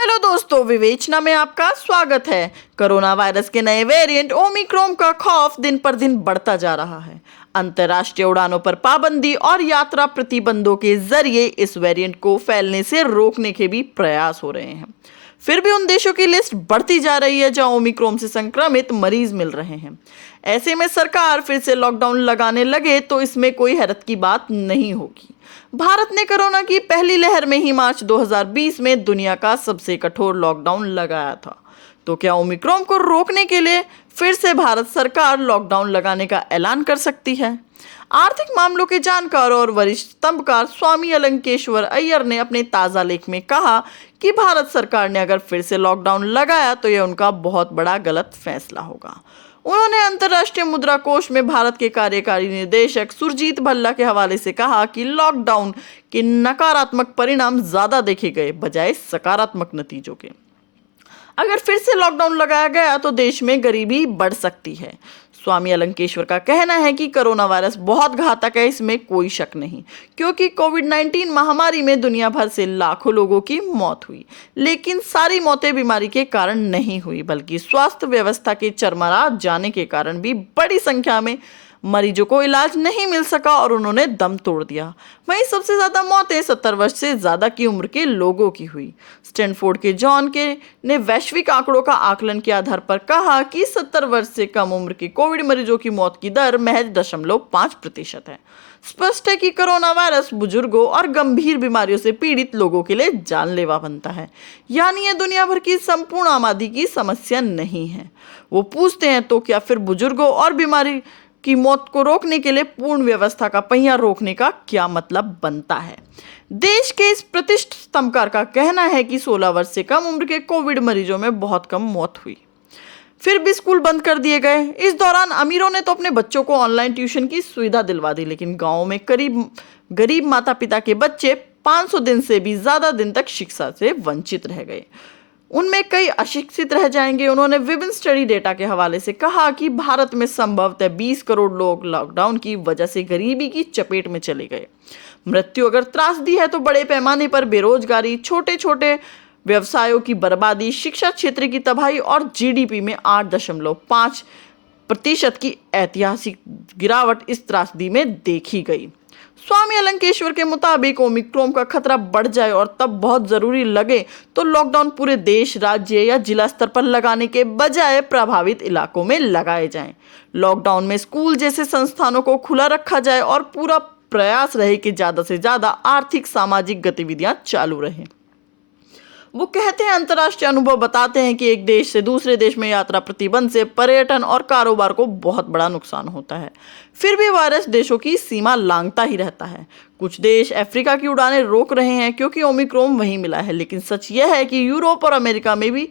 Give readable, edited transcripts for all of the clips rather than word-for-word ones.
Hello दोस्तों, विवेचना में आपका स्वागत है। कोरोना वायरस के नए वेरिएंट ओमिक्रॉन का खौफ दिन पर दिन बढ़ता जा रहा है। अंतर्राष्ट्रीय उड़ानों पर पाबंदी और यात्रा प्रतिबंधों के जरिए इस वेरिएंट को फैलने से रोकने के भी प्रयास हो रहे हैं। फिर भी उन देशों की लिस्ट बढ़ती जा रही है जहां ओमिक्रॉन से संक्रमित मरीज मिल रहे हैं। ऐसे में सरकार फिर से लॉकडाउन लगाने लगे तो इसमें कोई हैरत की बात नहीं होगी। भारत ने कोरोना की पहली लहर में ही मार्च 2020 में दुनिया का सबसे कठोर लॉकडाउन लगाया था। तो क्या ओमिक्रॉन को रोकने के लिए फिर से भारत सरकार लॉकडाउन लगाने का ऐलान कर सकती है? आर्थिक मामलों के जानकार और वरिष्ठ स्तंभकार स्वामी अलंकेश्वर अय्यर ने अपने ताजा लेख में कहा कि भारत सरकार ने अगर फिर से लॉकडाउन लगाया तो यह उनका बहुत बड़ा गलत फैसला होगा। उन्होंने अंतर्राष्ट्रीय मुद्रा कोष में भारत के कार्यकारी निदेशक सुरजीत भल्ला के हवाले से कहा कि लॉकडाउन के नकारात्मक परिणाम ज्यादा देखे गए बजाय सकारात्मक नतीजों के। अगर फिर से लॉकडाउन लगाया गया तो देश में गरीबी बढ़ सकती है। स्वामी अलंकेश्वर का कहना है कि कोरोना वायरस बहुत घातक है, इसमें कोई शक नहीं, क्योंकि कोविड-19 महामारी में दुनिया भर से लाखों लोगों की मौत हुई, लेकिन सारी मौतें बीमारी के कारण नहीं हुई बल्कि स्वास्थ्य व्यवस्था के चरमरा जाने के कारण भी बड़ी संख्या में मरीजों को इलाज नहीं मिल सका और उन्होंने दम तोड़ दिया। वहीं सबसे ज्यादा मौतें 70 वर्ष से ज्यादा की उम्र के लोगों की हुई। स्टैनफोर्ड के जॉन के ने वैश्विक आंकड़ों का आकलन के आधार पर कहा कि 70 वर्ष से कम उम्र के कोविड मरीजों की मौत की दर महज 0.5% है। स्पष्ट है कि कोरोना वायरस बुजुर्गों और गंभीर बीमारियों से पीड़ित लोगों के लिए जानलेवा बनता है, यानी यह दुनिया भर की संपूर्ण आबादी की समस्या नहीं है। वो पूछते हैं तो क्या फिर बुजुर्गों और बीमारी की मौत को रोकने के लिए पूर्ण व्यवस्था का पहिया रोकने का क्या मतलब बनता है? देश के इस प्रतिष्ठित स्तंभकार का कहना है कि 16 वर्ष से कम उम्र के कोविड मरीजों में बहुत कम मौत हुई, फिर भी स्कूल बंद कर दिए गए। इस दौरान अमीरों ने तो अपने बच्चों को ऑनलाइन ट्यूशन की सुविधा दिलवा दी, लेकिन गांवों में गरीब माता पिता के बच्चे 500 दिन से भी ज्यादा दिन तक शिक्षा से वंचित रह गए। उनमें कई अशिक्षित रह जाएंगे। उन्होंने विभिन्न स्टडी डेटा के हवाले से कहा कि भारत में संभवतः 20 करोड़ लोग लॉकडाउन की वजह से गरीबी की चपेट में चले गए। मृत्यु अगर त्रासदी है तो बड़े पैमाने पर बेरोजगारी, छोटे छोटे व्यवसायों की बर्बादी, शिक्षा क्षेत्र की तबाही और जीडीपी में 8.5% की ऐतिहासिक गिरावट इस त्रासदी में देखी गई। स्वामी अलंकेश्वर के मुताबिक ओमिक्रॉन का खतरा बढ़ जाए और तब बहुत जरूरी लगे तो लॉकडाउन पूरे देश, राज्य या जिला स्तर पर लगाने के बजाय प्रभावित इलाकों में लगाए जाएं। लॉकडाउन में स्कूल जैसे संस्थानों को खुला रखा जाए और पूरा प्रयास रहे कि ज्यादा से ज्यादा आर्थिक सामाजिक गतिविधियां चालू रहें। वो कहते हैं, अंतर्राष्ट्रीय अनुभव बताते हैं कि एक देश से दूसरे देश में यात्रा प्रतिबंध से पर्यटन और कारोबार को बहुत बड़ा नुकसान होता है। फिर भी वायरस देशों की सीमा लांघता ही रहता है। कुछ देश अफ्रीका की उड़ानें रोक रहे हैं क्योंकि ओमिक्रॉन वहीं मिला है, लेकिन सच यह है कि यूरोप और अमेरिका में भी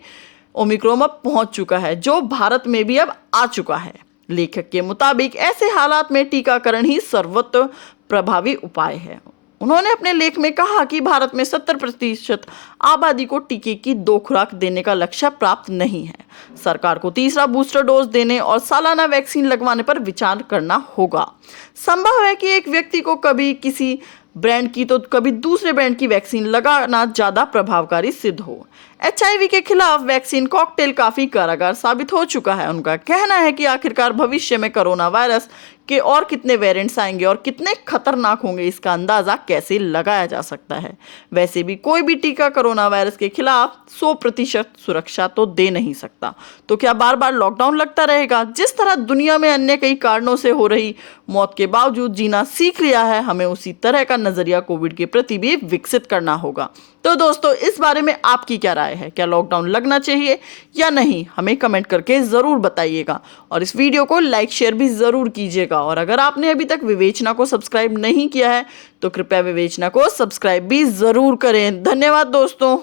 ओमिक्रॉन अब पहुंच चुका है, जो भारत में भी अब आ चुका है। लेखक के मुताबिक ऐसे हालात में टीकाकरण ही सर्वोत्तम प्रभावी उपाय है। उन्होंने अपने लेख में कहा कि भारत में 70% आबादी को टीके की 2 खुराक देने का लक्ष्य प्राप्त नहीं है। सरकार को तीसरा बूस्टर डोज देने और सालाना वैक्सीन लगवाने पर विचार करना होगा। संभव है कि एक व्यक्ति को कभी किसी ब्रांड की तो कभी दूसरे ब्रांड की वैक्सीन लगाना ज्यादा प्रभावकारी सिद्ध हो। HIV के खिलाफ वैक्सीन कॉकटेल काफी कारगर साबित हो चुका है। उनका कहना है कि आखिरकार भविष्य में कोरोना वायरस के और कितने वेरिएंट्स आएंगे और कितने खतरनाक होंगे इसका अंदाजा कैसे लगाया जा सकता है। वैसे भी कोई भी टीका कोरोना वायरस के खिलाफ 100% सुरक्षा तो दे नहीं सकता। तो क्या बार बार लॉकडाउन लगता रहेगा? जिस तरह दुनिया में अन्य कई कारणों से हो रही मौत के बावजूद जीना सीख लिया है, हमें उसी तरह का नजरिया कोविड के प्रति भी विकसित करना होगा। तो दोस्तों, इस बारे में आपकी क्या राय है? क्या लॉकडाउन लगना चाहिए या नहीं? हमें कमेंट करके जरूर बताइएगा और इस वीडियो को लाइक शेयर भी जरूर कीजिएगा। और अगर आपने अभी तक विवेचना को सब्सक्राइब नहीं किया है तो कृपया विवेचना को सब्सक्राइब भी जरूर करें। धन्यवाद दोस्तों।